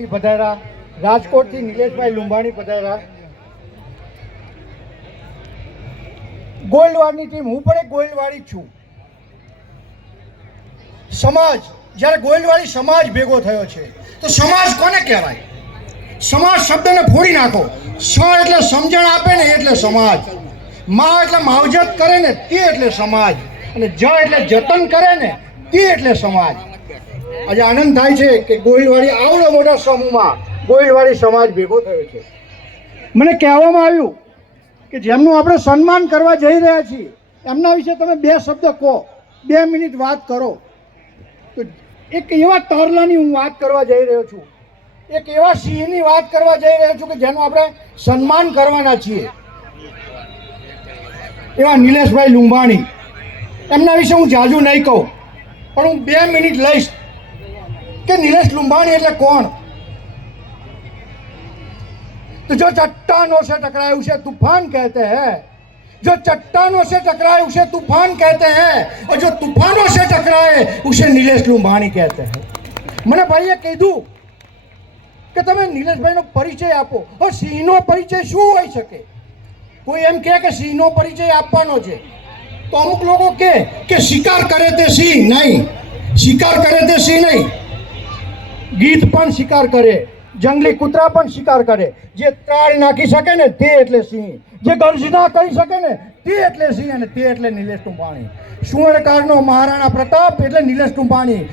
રાજકોટથી પધાર્યા, રાજકોટથી નિલેશભાઈ લુંબાણી પધાર્યા. ગોયલવાડની ટીમ, હું પણ એક ગોયલવાડી જ છું. સમાજ, જ્યારે ગોયલવાડી સમાજ ભેગો થયો છે તો સમાજ કોને કહેવાય? સમાજ શબ્દને ફોડી નાખો. સ એટલે સમજણ આપે ને એટલે સમાજ, મા એટલે માવજત કરે ને તે એટલે સમાજ, અને જ એટલે જતન કરે ને તે એટલે સમાજ. આજે આનંદ થાય છે કે ગોયલવાડી આવડો મોટા સમૂહમાં ગોયલવાડી સમાજ ભેગો થયો છે. મને કહેવામાં આવ્યું કે જેમનું આપણે સન્માન કરવા જઈ રહ્યા છીએ એમના વિશે તમે 2 શબ્દ કહો, 2 મિનિટ વાત કરો. તો એક એવા તારલાની હું વાત કરવા જઈ રહ્યો છું, એક એવા સિંહની વાત કરવા જઈ રહ્યો છું કે જેનું આપણે સન્માન કરવાના છીએ. એવા નિલેશભાઈ લુંબાણી, એમના વિશે હું જાજુ નહીં કહું, પણ હું 2 મિનિટ લઈશ કે નિલેશ લુંબાણી એટલે કોણ. तो जो चट्टानों से टकराए उसे तूफान कहते हैं, जो चट्टानों से टकराए उसे तूफान कहते हैं, और जो तूफानों से टकराए उसे नीलेश लुंबाणी कहते हैं. મને ભાઈએ કીધું કે તમે નિલેશભાઈનો પરિચય આપો. और સિંહનો પરિચય શું હોઈ શકે? કોઈ એમ કહે કે સિંહનો પરિચય આપવાનો છે તો અમુક લોકો કહે કે શિકાર કરે તે સિંહ નહીં, શિકાર કરે તે સિંહ નહીં. ગીધ પણ શિકાર કરે, જંગલી કૂતરા પણ શિકાર કરે. જે ત્રાળ નાખી શકે ને તે એટલે સિંહ, જે ગર્જના કરી શકે ને તે એટલે સિંહ, અને તે એટલે નિલેશ લુંબાણી. સુવર્ણકાળનો મહારાણા પ્રતાપ એટલે નિલેશ લુંબાણી,